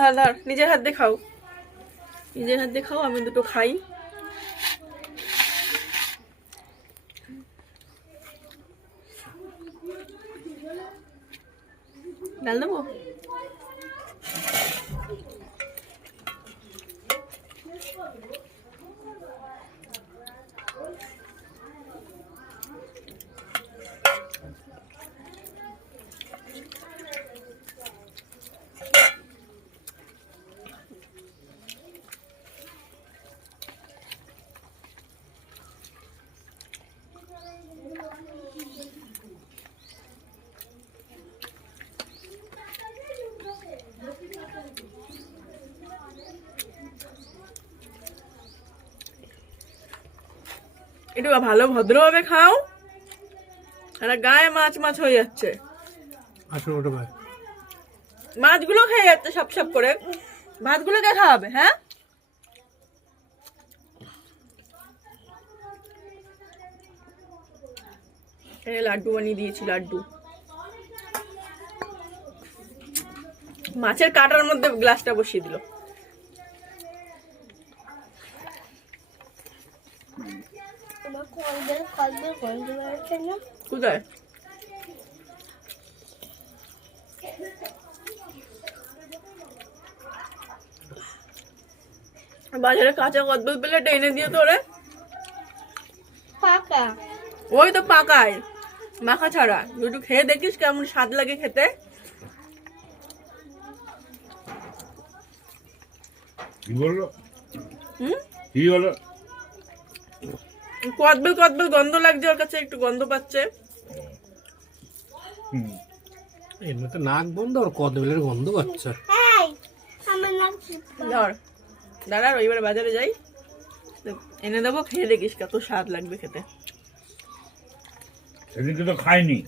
ধর ধর, নিজের হাত দিয়ে খাও, নিজের হাত দিয়ে খাও, আমি দুটো খাই। ডাল দেবো? একটু ভালো ভদ্রভাবে খাও, আর গায়ে মাছ মাছ হয়ে যাচ্ছে। মাছগুলো খেয়ে যাচ্ছে সব সব করে, ভাতগুলো কে খাওয়াবে? হ্যাঁ, লাড্ডু বানিয়ে দিয়েছি, লাড্ডু। মাছের কাঁটার মধ্যে গ্লাসটা বসিয়ে দিল। কোথায়? বাজারে কাঁচা কদবেল পেলে এনে দিয়ে তোরে। পাকা, ওই তো পাকায়, মাখা ছাড়া। একটু খেয়ে দেখিস কেমন স্বাদ লাগে খেতে। কি বললো? হুম, কি হলো? কদবেল কদবেল গন্ধ লাগছে ওর কাছে, একটু গন্ধ পাচ্ছে। এমনিতে নাক বন্ধ, আর কদবেলের গন্ধ পাচ্ছে। ধর দাদা, রবিবার বাজারে যাই, এনে দেবো, খেয়ে দেখিস কত স্বাদ লাগবে খেতে। সেদিনকে তো খাইনি।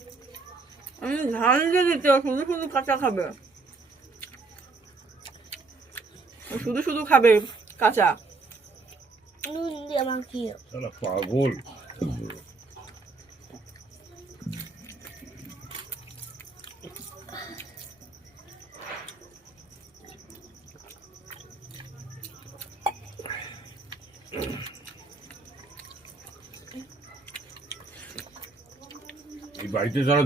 ধান দিয়ে দিতে, শুধু শুধু কাঁচা খাবে, শুধু শুধু খাবে কাঁচা। নুন দিয়ে মাখিয়ে। শালা পাগল। এই বাড়িতে ধরো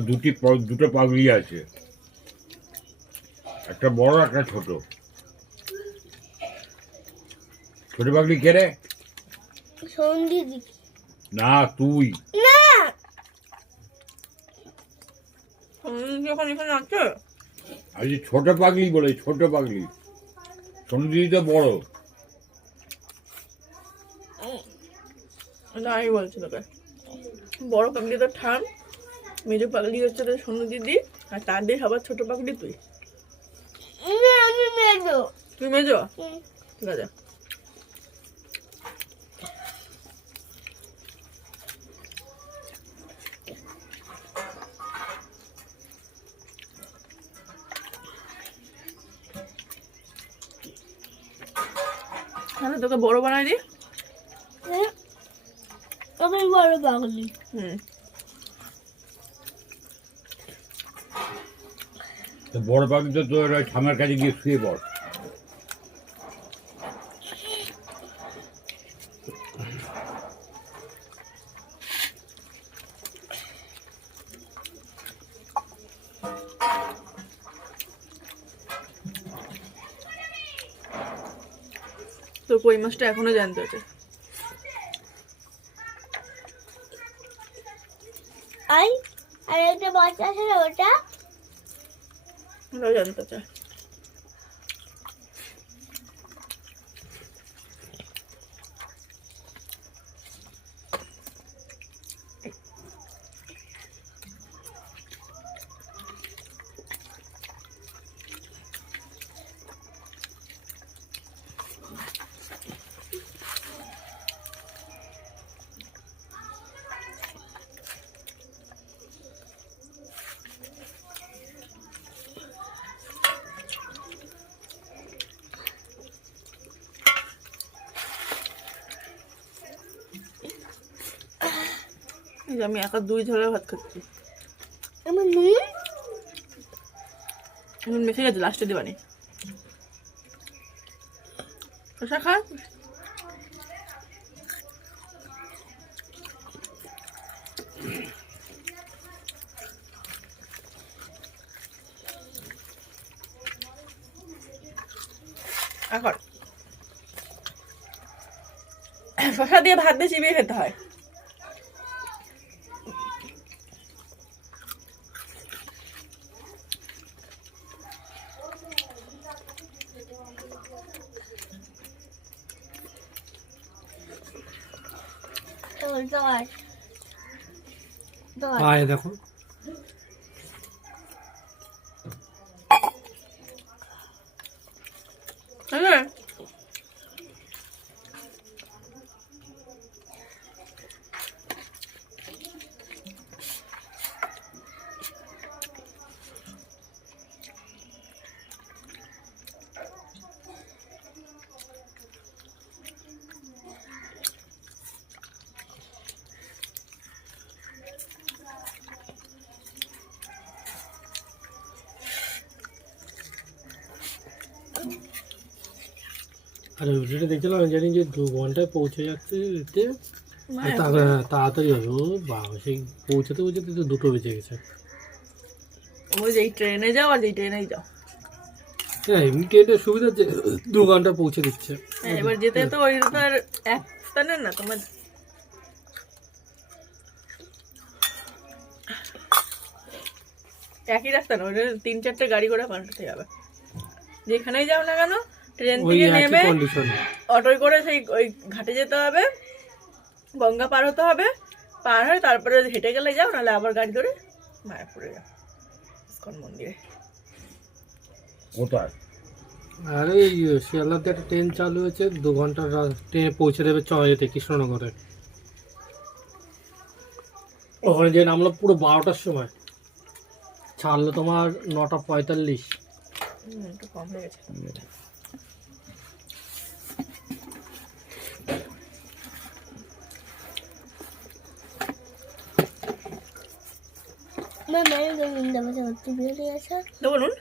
দুটো পাগলি আছে, একটা বড় একটা ছোট। ছোট পাগলি কে রে? সন্দিদি। না তুই। না, যখন এখানে আছে আর যে ছোট পাগলি বলে, ছোট পাগলি। সন্ধ্যি তো বড়। আমি বলছি তোকে, বড় পাগলি তো ঠাম, মেজো পাগলি হচ্ছে তোর সোনু দিদি, আর তার দিয়ে সবার ছোট পাগলি তুই। আমি মেজো। তুই মেজো? ঠিক আছে। তাহলে তোকে বড় বানাই দি। আমি বড় পাগলি। তো বড় পাগলি তো তোর ওই ঠামের কাছে গিয়ে শুয়ে পড়। তোর কই মাছটা এখনো জানতে হচ্ছে। আর একটা বাচ্চা আছে না, ওটা জানতে চায়। আমি একা 2 ঝোলের ভাত খাচ্ছি। আমার নুন নুন মেখে গেছে, লাস্টে দিবানি। শশা খা। এখন শশা দিয়ে ভাত দিয়ে চিবিয়ে খেতে হয়। দর দর পায়ে দেখো হ্যাঁ আর ভিডিওটা দেখছিলাম, আমি জানি যে 2 ঘন্টায় পৌঁছে যাচ্ছে এতে, তাড়াতাড়ি হবে। ও বাবা, সেই পৌঁছাতে পৌঁছাতে তো 2টো বেজে গেছে। ওই যেই ট্রেনে যাও আর যেই ট্রেনেই যাও। হ্যাঁ, এমনি ট্রেনের সুবিধা যে 2 ঘন্টা পৌঁছে দিচ্ছে। হ্যাঁ, এবার যেতে তো ওই তো আর এক স্থানের না, তোমার একই রাস্তা না, ওটা 3-4টে গাড়ি করে পাল্টাতে যাবে। যেখানেই যাও না কেন ট্রেন ওই থেকে একই নেমে কন্ডিশন। অটোয় করে সেই ওই ঘাটে যেতে হবে, গঙ্গা পার হতে হবে, পার হয়ে তারপরে হেঁটে গেলে যাও, নাহলে আবার গাড়ি ধরে মায়াপুরে যাও ইস্কন মন্দিরে। কোথায়? আর এই শিয়ালদাতে একটা ট্রেন চালু হয়েছে, 2 ঘন্টার ট্রেনে পৌঁছে দেবে চড়াইতে কৃষ্ণনগরে। ওখানে যে নামলো পুরো 12টার সময়, ছাড়লো তোমার 9টা 45। একটু কম হয়ে গেছে। আমার মায়ের নুন দেবো সত্যি বেরিয়ে গেছে। তো বলুন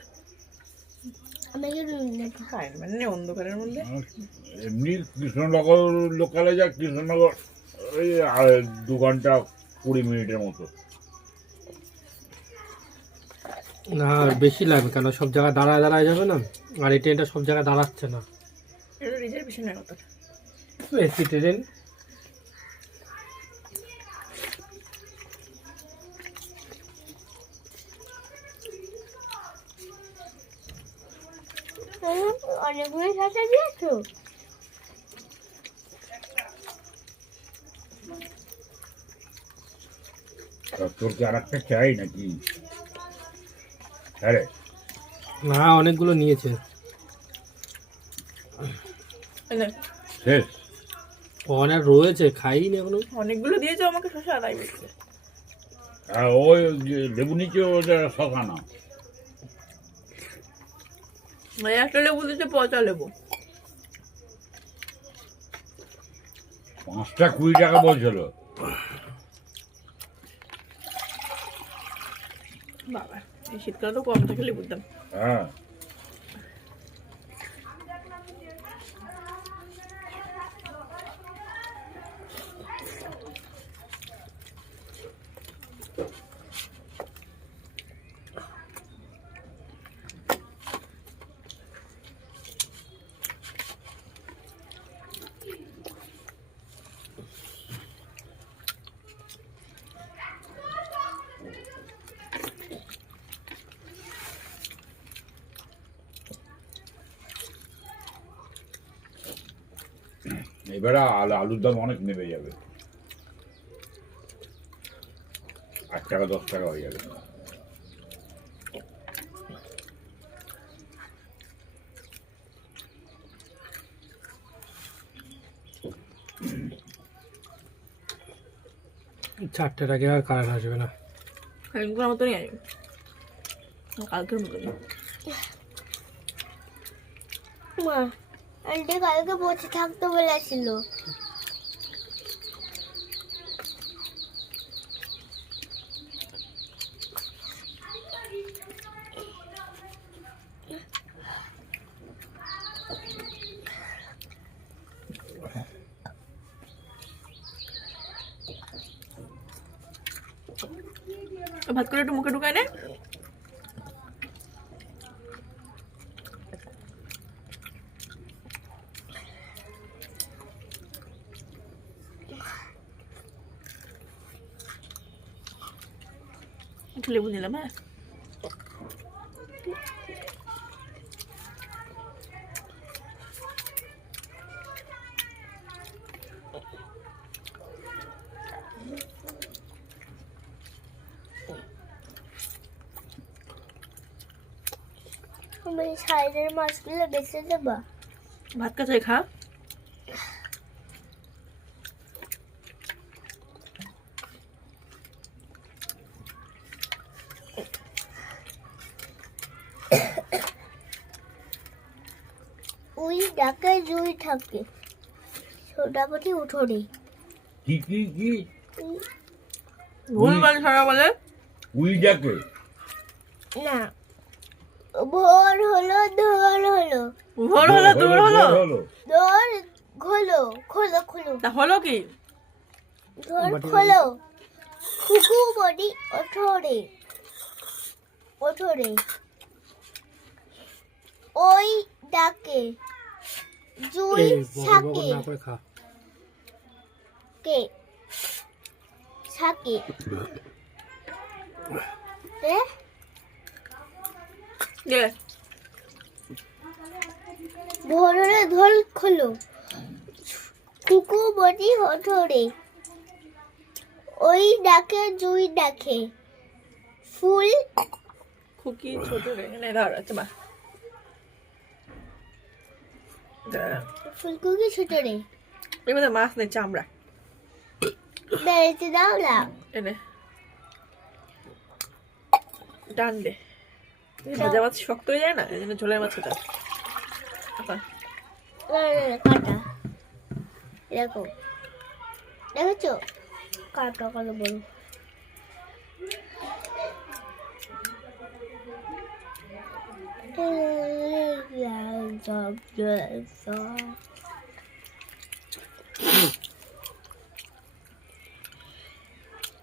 আমাকে নুন দেবো। খায় মানে অন্ধকারের মধ্যে এমনি কৃষ্ণনগর লোকালে যা, কৃষ্ণনগর ওই 2 ঘন্টা 20 মিনিটের মতো। না, আর বেশি লাগবে, কেন সব জায়গায় দাঁড়ায় দাঁড়ায় যাবে না, আর এই ট্রেনটা সব জায়গায় দাঁড়াচ্ছে না। এটা রিজার্ভেশনের কথা। AC train. অনেকগুলো শসা দিয়েছো। তোর কি আর একটা চাই নাকি? হ্যাঁ রে, না, অনেকগুলো নিয়েছে। শেষ? অনেক রয়েছে, খাইনি এখনো। অনেকগুলো দিয়েছে আমাকে শশা, তাই বলছে। আর ওই যে লেবু নিচে ওটা শশা না। মানে একটা লেবু দিচ্ছে, পচা লেবু। 5টা 20 টাকা বলছিল। বাবা, এই শীতকালে তো কম থাকে লেবুর দাম। হ্যাঁ, এবারে আলুর দাম অনেক নেমে যাবে, 8 টাকা 10 টাকা হয়ে যাবে। চারটের আগে আর কারেন্ট আসবে না। এগুলোর মতনই আসবে, কালকের মতনই। মা আন্টি কালকে বসে থাকতে বলেছিল। ভাত করে একটু মুখে ঢুকায় নে। একটু লেবু নিলাম, হ্যাঁ। আমি সাইডের মাছগুলো বেছে দেবো। ভাত কাছে খা। উই ডাকে জুই থাকে, ছোটাপটি উঠোনে। কি কি কি ভুল ভাল ছাড়া বলে উই ডাকে? না, ভোর হলো, দোর হলো, ভোর হলো দূর হলো, দোর খোলো, খোলো খোলো, তা হলো কি? দোর খোলো, কুকু বডি ওঠোরে, ওঠোরে। ওই ডাকে জুই এই বকর থাকে, না করে খা। কে থাকে এ দে ভোর হলে ধোল খোলো, কুকু বডি ওঠোরে। ওই ডাকে জুই ডাকে, ফুল খুকি ছোট রে নে ধর। আচ্ছা বা ফুলকুকি ছোটরে এবার মাছ নেই, চামড়া বেড়েতে দাও না। এনে টান দে। এই ভাজা মাছ শক্ত হয়ে যায় না, এই জন্য ঝোলের মাছ খেতে হয়। আচ্ছা, কাটা এরকম দেখেছো, কাটা কত বড়।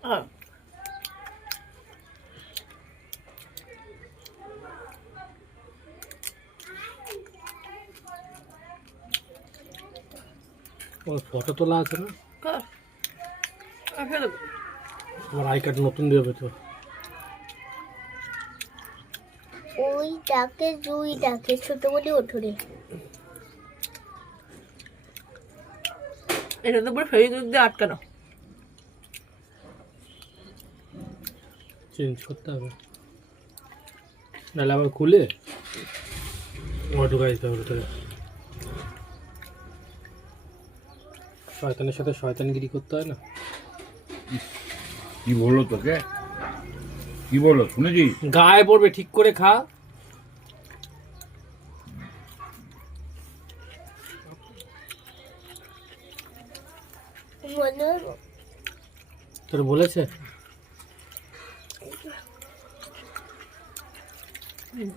হ্যাঁ। ওর ফটো তোলা আছে না? খা। আর ফেলে দেবো। আমার আই কার্ড নতুন দেবে তো। ওই ডাকে জুই ডাকে, ছোট বলে ওঠরে। এটা তো পুরো ফেভিকুইক দিয়ে আটকানো। চেঞ্জ করতে হবে, নাহলে আবার খুলে ওর ঢুকাই দিতে হবে ভিতরে। শয়তানের সাথে শয়তানগিরি করতে হয় না। কি বললো তোকে? কি বললো শুনেছি? গায়ে পড়বে, ঠিক করে খা। মনে তোর বলেছে? হুম,